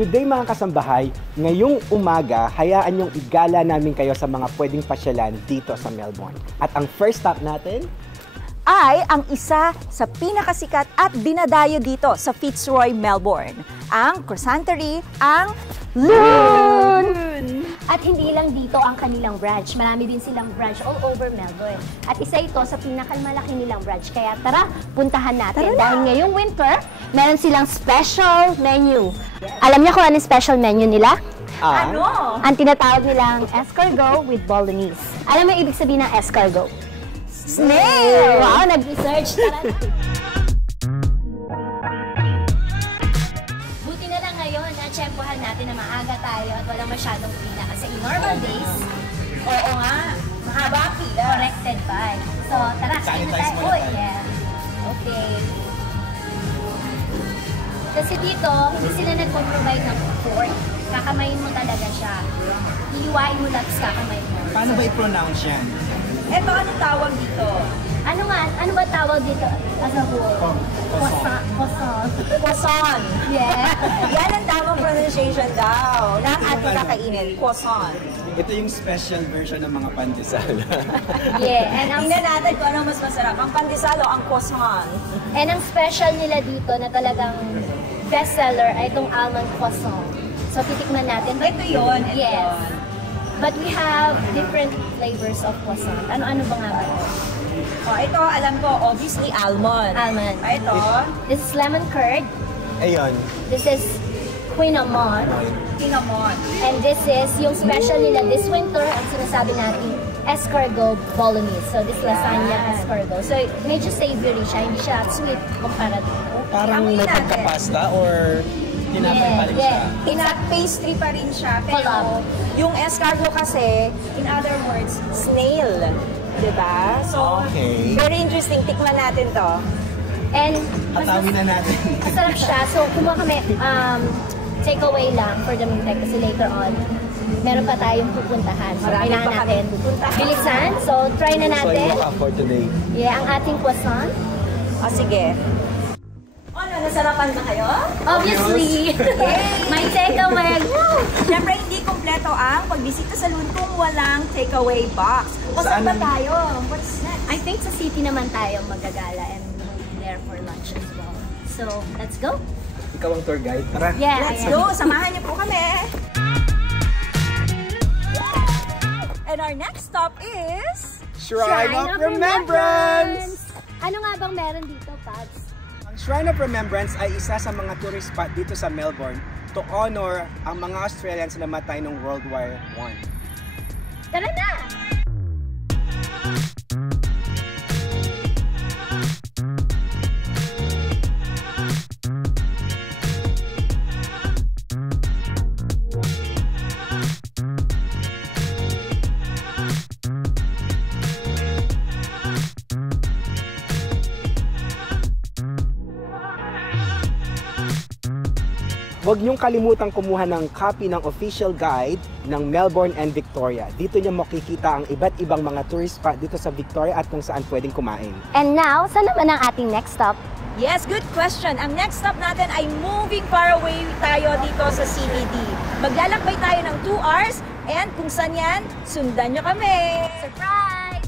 Good day mga kasambahay! Ngayong umaga, hayaan niyong igala namin kayo sa mga pwedeng pasyalan dito sa Melbourne. At ang first stop natin ay ang isa sa pinakasikat at dinadayo dito sa Fitzroy, Melbourne. Ang croissanterie, ang Loon! At hindi lang dito ang kanilang branch. Marami din silang branch all over Melbourne. At isa ito sa pinakamalaki nilang branch. Kaya tara, puntahan natin. Dahil ngayong winter, meron silang special menu. Alam niyo kung ano special menu nila? Ano? Ang tinatawag nilang escargot with bolognese. Alam mo yung ibig sabihin ng escargot? Snail! Wow, nag-research. Tara. Buti na lang ngayon, na-tsempohan natin na maaga tayo at walang masyadong pila. Kasi in normal days, Oo nga, mahaba pila. corrected by. So, tara, sige na tayo. Oh, yeah. Okay. Kasi dito, hindi sila nag-provide ng fork. Kakamayin mo talaga siya. Iiwain mo lang, kakamayin mo. Paano ba i-pronounce yan? Eto, anong tawag dito? Ano nga? Ano ba tawag dito as a whole? Croissant. Croissant. Croissant. Yeah. Yan ang tamang pronunciation daw na ang ating kakainin. Croissant. Ito yung special version ng mga pandesal. Yeah. And ang, Tingnan natin kung ano mas masarap, ang pandesal o ang croissant. and ang special nila dito na talagang bestseller ay itong almond croissant. So, titikman natin. Ito yun, ito Yes. yun. But we have different flavors of croissant. Ano-ano ba nga ba ito? Oh, ito, alam ko, obviously almond. Almond. Ito, This is lemon curd. Ayun. This is cinnamon. cinnamon. And this is yung special nila this winter, ang sinasabi natin, escargot bolognese. So this lasagna escargot. So medyo savory siya, hindi siya sweet kumpara dito. Parang Amoy may natin. pagkapasta or tinapay pa rin siya. Pastry pa rin siya, pero Collab. yung escargot kasi, in other words, snail. Diba? So, Okay. very interesting. Tikman natin to. And Hatawin na natin. masarap siya. So kumuha kami take away lang for the meantime kasi later on meron pa tayong pupuntahan. So Marami kailangan pa natin kaming pupuntahan. bilisan. So try na So, natin. look up for today. Yeah, ang ating croissant. O, sige. Ano, nasarapan na kayo? Obviously, may takeaway. Siyempre, hindi kompleto ang pagbisita sa Loon kung walang takeaway box. O, saan ba tayo? What's next? I think sa city naman tayo magagala and we'll be there for lunch as well. So, let's go. Ikaw ang tour guide. Tara. Yeah, Let's ayan. go! Samahan niyo po kami! And our next stop is... Shrine of Remembrance! Ano nga bang meron dito, Pads? Ang Shrine of Remembrance ay isa sa mga tourist spot dito sa Melbourne to honor ang mga Australians na namatay noong World War I. Tara na! Huwag niyong kalimutang kumuha ng copy ng official guide ng Melbourne and Victoria. Dito niyo makikita ang iba't ibang mga tourist spot dito sa Victoria at kung saan pwedeng kumain. And now, saan naman ang ating next stop? Yes, good question. Ang next stop natin ay moving far away tayo dito sa CBD. Maglalakbay tayo ng 2 hours and kung saan yan, sundan nyo kami! Surprise!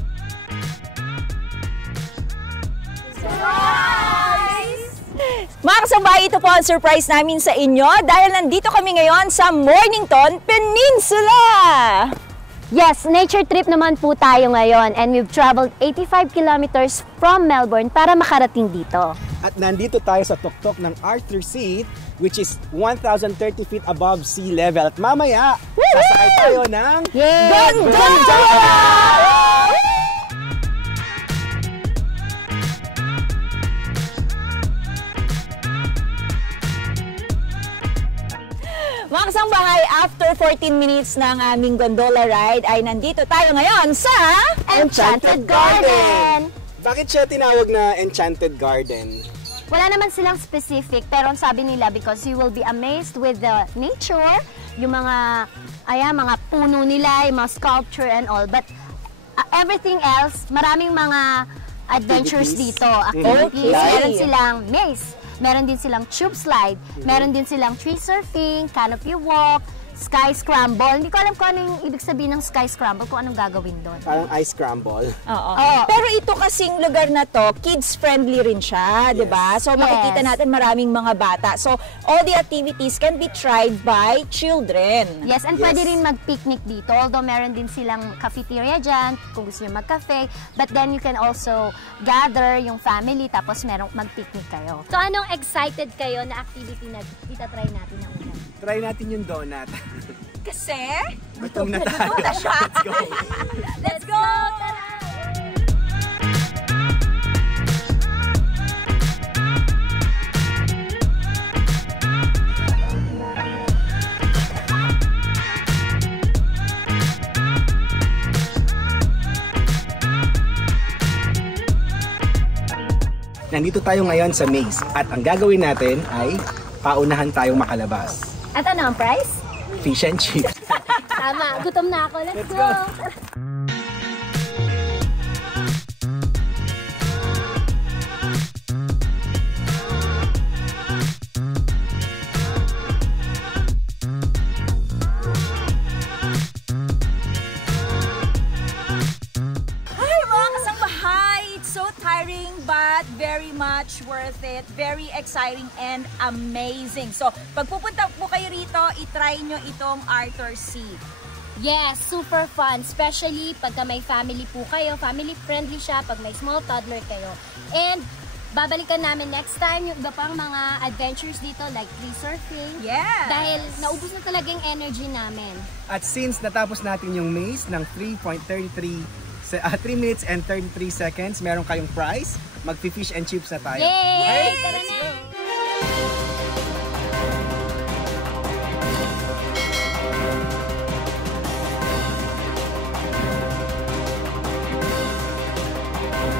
Mga kasabay, ito po ang surprise namin sa inyo dahil nandito kami ngayon sa Mornington Peninsula! Yes, nature trip naman po tayo ngayon and we've traveled 85 kilometers from Melbourne para makarating dito. At nandito tayo sa tuktok ng Arthur Seat, which is 1,030 feet above sea level. At mamaya, sasakay tayo ng Gondola! Mga kasangbahay, after 14 minutes ng aming gondola ride ay nandito tayo ngayon sa Enchanted Garden! Bakit siya tinawag na Enchanted Garden? Wala naman silang specific, pero ang sabi nila because you will be amazed with the nature, yung mga, mga puno nila, yung mga sculpture and all. But everything else, maraming mga adventures Activities? dito, activities. Okay. Meron silang maze, Meron din silang tube slide. Meron din silang tree surfing, canopy walk, sky scramble. Hindi ko alam kung ano yung ibig sabihin ng sky scramble, kung anong gagawin doon. Parang ice scramble. Oo. Oo. Pero ito kasing lugar na to, kids-friendly rin siya, di ba? So makikita natin maraming mga bata. So all the activities can be tried by children. Yes, and Yes. pwede rin mag-picnic dito. Although meron din silang cafeteria dyan, kung gusto nyo mag-cafe. But then you can also gather yung family, tapos merong mag-picnic kayo. So anong excited kayo na activity na itatry natin ng una? Try natin yung donut. Kasi, Gutom na tayo. na siya. Let's go. Let's go! Nandito tayo ngayon sa maze at ang gagawin natin ay paunahan tayong makalabas. At ano ang price? Fish and chips. Tama, gutom na ako. Let's Let's go! go. Hi mga kasambahay! It's so tiring but very much worth it. Very exciting and amazing. So, pag pupunta po kayo rito, itry nyo itong Arthur Seat. Yes, super fun. Especially pagka may family po kayo. Family friendly siya pag may small toddler kayo. And babalikan namin next time yung iba pang mga adventures dito like tree surfing. Yes! Dahil naubos na talaga yung energy namin. At since natapos natin yung maze ng 3 minutes and 33 seconds, meron kayong prize. Magfi-fish and chips na tayo. Yay! Okay? Tara na!